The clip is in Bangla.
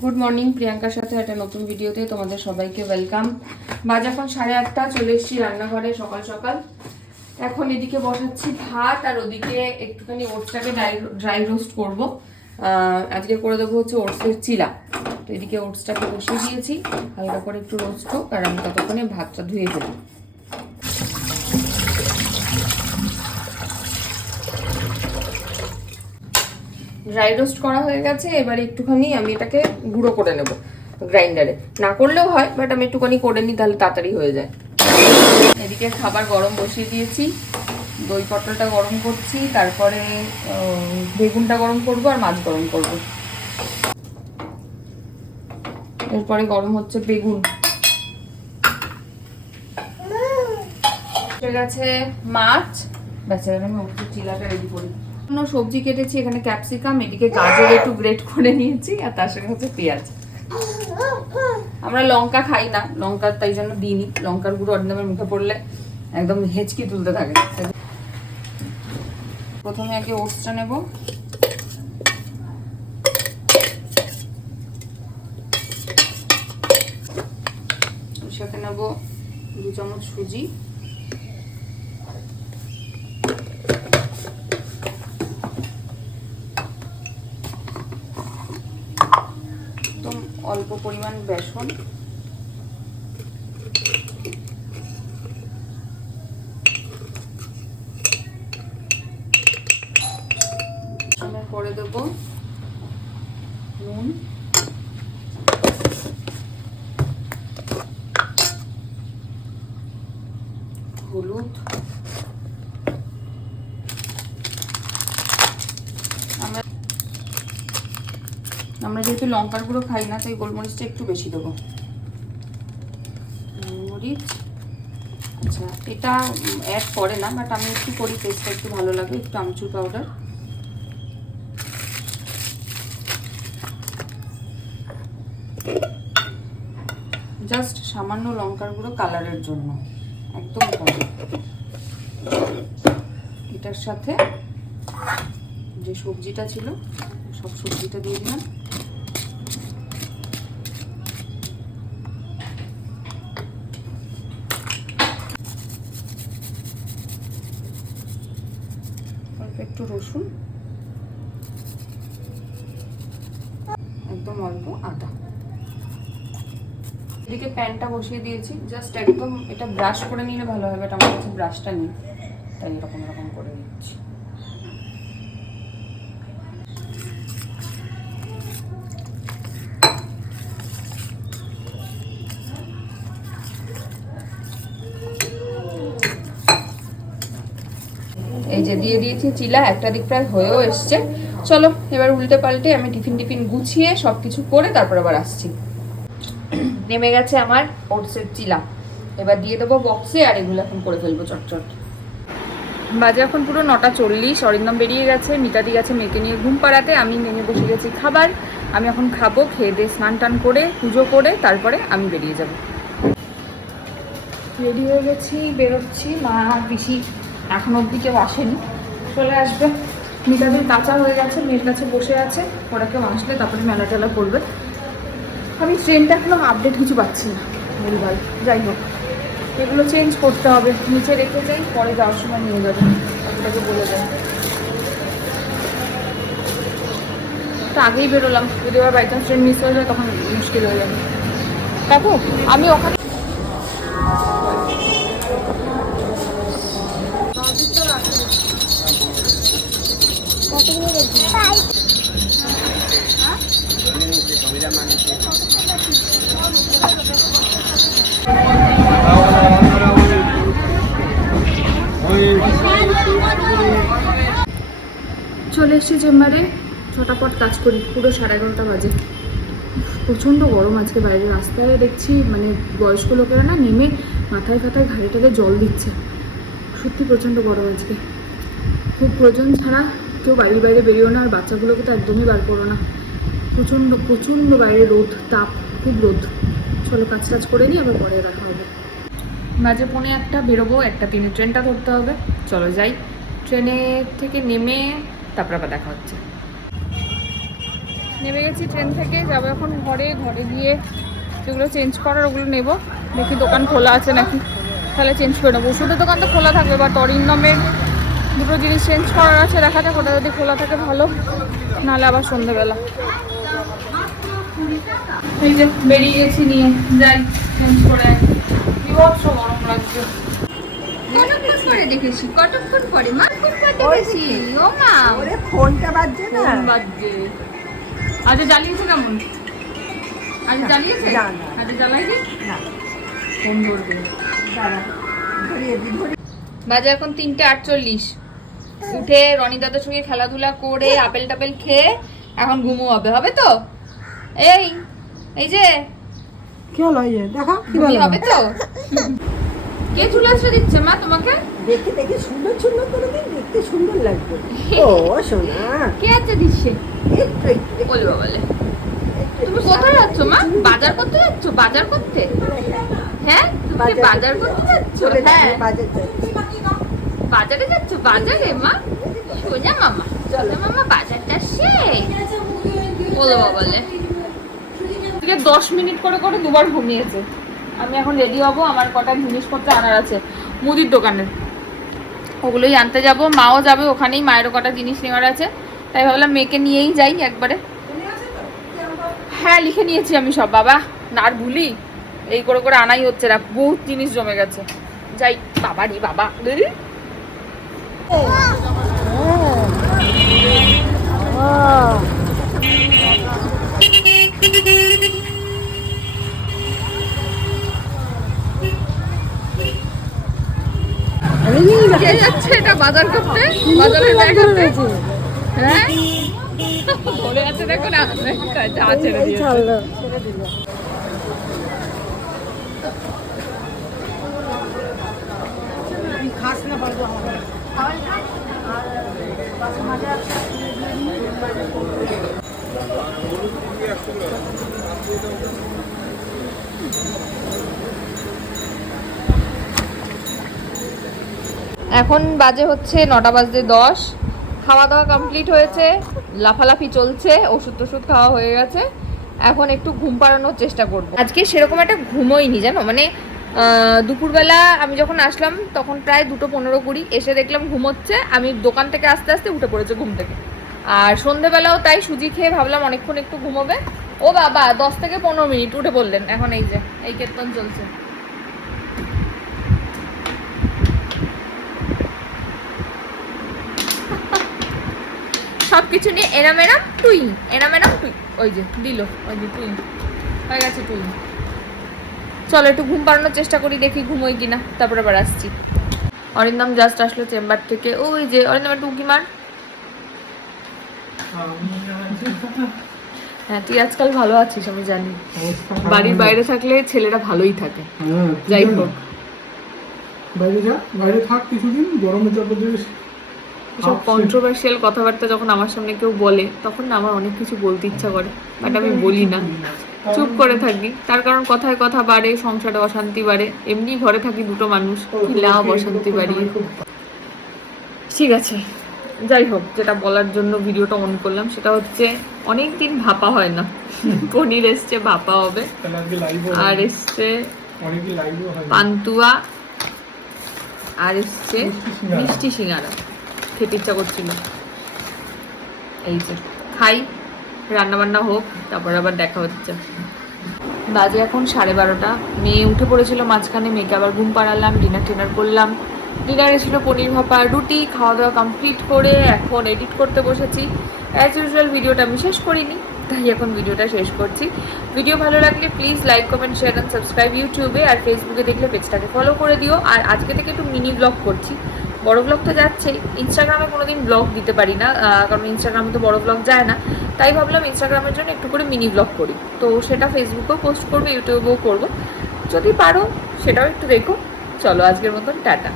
গুড মর্নিং প্রিয়াঙ্কার সাথে একটা নতুন ভিডিওতে তোমাদের সবাইকে ওয়েলকাম বাজ এখন সাড়ে আটটা, চলে এসেছি রান্নাঘরে সকাল সকাল। এখন এদিকে বসাচ্ছি ভাত আর ওদিকে একটুখানি ওটসটাকে ড্রাই ড্রাই রোস্ট করব। আজকে করে দেবো হচ্ছে ওটসের চিলা। তো এদিকে ওটসটাকে বসিয়ে দিয়েছি, হালকা করে একটু রোস্ট হোক আর আমি ততক্ষণে ভাতটা ধুয়ে ফেলি। ড্রাই রোস্ট করা হয়ে গেছে, এবারে একটুখানি আমি এটাকে গুঁড়ো করে নেব গ্রাইন্ডারে। না করলেও হয় বাট আমি একটুখানি করে নিই, তাহলে তাড়াতাড়ি হয়ে যায়। এদিকে খাবার গরম বসিয়ে দিয়েছি, দই পটলটা গরম করছি, তারপরে বেগুনটা গরম করব আর মাছ গরম করব। এরপরে গরম হচ্ছে বেগুন। গেছে মাছ। ব্যাস আমি চিলাটা রেডি করি। সবজি কেটেছি, এখানে ক্যাপসিকাম, এদিকে গাজর একটু গ্রেট করে নিয়েছি, আর তার সঙ্গে হচ্ছে পেঁয়াজ। আমরা লঙ্কা খাই না, লঙ্কা তাই জন্য দিইনি। লঙ্কার গুঁড়ো অর্ডিনামের মুখে পড়লে একদম হেঁচকি তুলতে থাকে। প্রথমে আগে ওটসটা নেব। সাথে নেব দু চামচ সুজি একদম অল্প পরিমাণ বেসন। পরে দেব নুন। হলুদ আমরা আমরা যেহেতু লঙ্কার গুঁড়ো খাই না, তাই গোলমরিচটা একটু বেশি দেবো। মরিচ আচ্ছা এটা অ্যাড করে না বাট আমি একটু করি টেস্টটা একটু ভালো লাগে, একটু আমচুর পাউডার জাস্ট সামান্য লঙ্কার গুঁড়ো কালারের জন্য, একদম এটার সাথে যে সবজিটা ছিল, সব সবজিটা দিয়ে দিলাম অল্প একটু রসুন। একদম অল্প আটা এদিকে প্যানটা বসিয়ে দিয়েছি। জাস্ট একদম এটা ব্রাশ করে নিলে ভালো হবে এটা আমার কাছে ব্রাশটা নেই। তাই এরকম এরকম করে দিচ্ছি এই যে দিয়ে দিয়েছি চিলা, একটা দিক প্রায় হয়েও এসছে। চলো, এবার উল্টে পাল্টে আমি টিফিন টিফিন গুছিয়ে সব কিছু করে তারপর আবার আসছি। নেমে গেছে আমার ওটসের চিলা। এবার দিয়ে দেবো বক্সে আর এগুলো এখন করে ফেলব চটচট। বাজে এখন পুরো নটা চল্লিশ, অরিন্দম বেরিয়ে গেছে, মিতাদি গেছে মেয়েকে নিয়ে ঘুম পাড়াতে, আমি নেমে বসে গেছি খাবার। আমি এখন খাব, খেয়ে দিয়ে স্নান টান করে, পুজো করে, তারপরে আমি বেরিয়ে যাব। রেডি হয়ে গেছি, বেরোচ্ছি, মা, পিসি এখন অবধি কেউ আসেনি। চলে আসবে। মিতাদের কাঁচা হয়ে গেছে, মেয়ের কাছে বসে আছে। ওরা কেউ আসলে তারপরে মেলা টেলা করবে। আমি ট্রেনটা এখনও আপডেট কিছু পাচ্ছি না। ভুলভাল যাই হোক, এগুলো চেঞ্জ করতে হবে। নিচে রেখে যাই পরে যাওয়ার সময় নিয়ে যাব। আপনাকে বলে দেয়। তো আগেই বেরোলাম। যদি আবার বাই চান্স ট্রেন মিস হয়ে যায়, তখন মুশকিল হয়ে যাবে। কাকু, আমি ওখানে চলে এসেছি চেম্বারে। ছটা পর কাজ করি, পুরো সাড়ে এগারোটা বাজে। প্রচণ্ড গরম আজকে, বাইরে রাস্তায় দেখছি মানে বয়স্ক লোকেরা না নেমে মাথায় ফাথায় ঘাড়ে টাড়ে জল দিচ্ছে। সত্যি প্রচণ্ড গরম আজকে। খুব প্রয়োজন ছাড়া কেউ বাড়ির বাইরে বেরিও না, আর বাচ্চাগুলোকে তো একদমই বার করো না। প্রচণ্ড প্রচণ্ড বাইরে রোদ, তাপ, খুব রোদ। চলো কাজ টাজ করে নিই, আবার পরে দেখা হবে। বাজে পৌনে একটা, বেরোবো, একটা তিনে ট্রেনটা ধরতে হবে। চলো যাই। ট্রেনে থেকে নেমে তারপর আবার দেখা হচ্ছে। নেমে গেছি ট্রেন থেকে, যাব এখন ঘরে ঘরে গিয়ে যেগুলো চেঞ্জ করার ওগুলো নেব। দেখি দোকান খোলা আছে নাকি? তাহলে চেঞ্জ করে নেব। ওষুধের দোকান তো খোলা থাকবে, বা অরিন্দমের দুটো জিনিস চেঞ্জ করার আছে দেখা যাক ওটা যদি খোলা থাকে ভালো নাহলে আবার সন্ধ্যেবেলা এই যে বেরিয়ে গেছি নিয়ে যাই চেঞ্জ করে বিভৎস গরম লাগছে? কতক্ষণ পরে দেখেছি? কতক্ষণ পরে? মা দেখেছি? ও মা। ওরে ফোনটা বাজছে না। ফোন বাজছে। আজ জ্বালিয়েছে কেমন? আজ জ্বালিয়েছে? না, না। আজ জ্বালাইনি না। ফোন ধরবে। দাঁড়া ধরিয়ে দি ধরিয়ে বাজে এখন তিনটে আটচল্লিশ। উঠে রনি দাদার সঙ্গে খেলাধুলা করে আপেল টাপেল খেয়ে এখন ঘুমো হবে হবে তো? এই এই যে। কি হলো এই যে? দেখো কি হবে তো? কে চুল দিচ্ছে মা তোমাকে? দেখে দেখে সুন্দর সুন্দর করে দিন দেখতে সুন্দর লাগবে। ও সোনা কে আছে দিচ্ছে? একটু একটু বলব বলে। তুমি কোথায় যাচ্ছ মা? বাজার করতে যাচ্ছ? বাজার করতে? হ্যাঁ? তুমি বাজার করতে যাচ্ছ? হ্যাঁ। বাজার বাজারে যাচ্ছ? বাজারে, মা? সোজা মামা। চলো মামা, বাজারটা শেষ বলে আজকে দশ মিনিট করে করে দুবার ঘুমিয়েছে। আমি এখন রেডি হব, আমার কটা জিনিসপত্র আনার আছে মুদির দোকানের ওগুলোই আনতে যাব, মাও যাবে ওখানেই, মায়েরও কটা জিনিস নেওয়ার আছে। তাই ভাবলাম মেয়েকে নিয়েই যাই একবারে। হ্যাঁ লিখে নিয়েছি আমি সব, বাবা। না আর ভুলি? এই করে করে আনাই হচ্ছে না বহুত জিনিস জমে গেছে। যাই, বাবা রে বাবা। এটা বাজার করতে বাজারে ব্যাগ হ্যাঁ দেখো না দিয়েছে এখন বাজে হচ্ছে নটা বাজতে দশ। খাওয়া দাওয়া কমপ্লিট হয়েছে, লাফালাফি চলছে, ওষুধ টষুধ খাওয়া হয়ে গেছে। এখন একটু ঘুম পাড়ানোর চেষ্টা করব। আজকে সেরকম একটা ঘুমোইনি, জানো? মানে দুপুরবেলা আমি যখন আসলাম, তখন প্রায় দুটো পনেরো কুড়ি এসে দেখলাম ঘুমোচ্ছে। আমি দোকান থেকে আস্তে আস্তে উঠে পড়েছে ঘুম থেকে। আর সন্ধেবেলাও তাই সুজি খেয়ে ভাবলাম অনেকক্ষণ একটু ঘুমোবে। ও বাবা, দশ থেকে পনেরো মিনিট উঠে বললেন এখন এই যে, এই কীর্তন চলছে। সব কিছু নিয়ে এনাম এরাম তুই এরাম এরাম তুই ওই যে, দিল, ওই যে তুই হয়ে গেছে তুই চলো একটু ঘুম পাড়ানোর চেষ্টা করি দেখি ঘুমোই কিনা। তারপরে আবার আসছি। অরিন্দম জাস্ট আসলো চেম্বার থেকে। ওই যে অরিন্দম একটু উকি মার। হ্যাঁ তুই আজকাল ভালো আছিস আমি জানি। বাড়ির বাইরে থাকলে ছেলেরা ভালোই থাকে। হ্যাঁ, যাই হোক। বাইরে যা বাইরে থাক কিছুদিন গরমের চাপে সব কন্ট্রোভার্সিয়াল কথাবার্তা যখন আমার সামনে কেউ বলে তখন না আমার অনেক কিছু বলতে ইচ্ছা করে। বাট আমি বলি না। চুপ করে থাকি। তার কারণ কথায় কথা বাড়ে সংসারে অশান্তি বাড়ে। এমনি ঘরে থাকি দুটো মানুষ কি লাভ অশান্তি বাড়িয়ে? ঠিক আছে যাই হোক যেটা বলার জন্য ভিডিওটা অন করলাম সেটা হচ্ছে অনেক দিন ভাপা হয় না। পনির এসছে ভাপা হবে। আর এসছে পান্তুয়া আর এসছে। মিষ্টি সিঙ্গারা। খেতে ইচ্ছা করছিল। এই যে খাই। রান্না বান্না হোক, তারপর আবার দেখা হচ্ছে। বাজে এখন সাড়ে বারোটা। মেয়ে উঠে পড়েছিল মাঝখানে, মেয়েকে আবার ঘুম পাড়ালাম, ডিনার টিনার করলাম। ডিনারে ছিল পনির ভাপা, রুটি খাওয়া দাওয়া কমপ্লিট করে এখন এডিট করতে বসেছি। অ্যাজ ইউজুয়াল ভিডিওটা আমি শেষ করিনি, তাই এখন ভিডিওটা শেষ করছি। ভিডিও ভালো লাগলে please like comment share and subscribe ইউটিউবে আর ফেসবুকে দেখলে পেজটাকে ফলো করে দিও। আর আজকে থেকে একটু মিনি ব্লগ করছি। বড় ব্লগ তো যাচ্ছেই। ইনস্টাগ্রামে কোনোদিন ব্লগ দিতে পারি না কারণ ইনস্টাগ্রামে তো বড় ব্লগ যায় না। তাই ভাবলাম ইনস্টাগ্রামের জন্য একটু করে মিনি ব্লগ করি। তো সেটা ফেসবুকেও পোস্ট করব ইউটিউবেও করব। যদি পারো, সেটাও একটু দেখো। চলো, আজকের মতন, টাটা।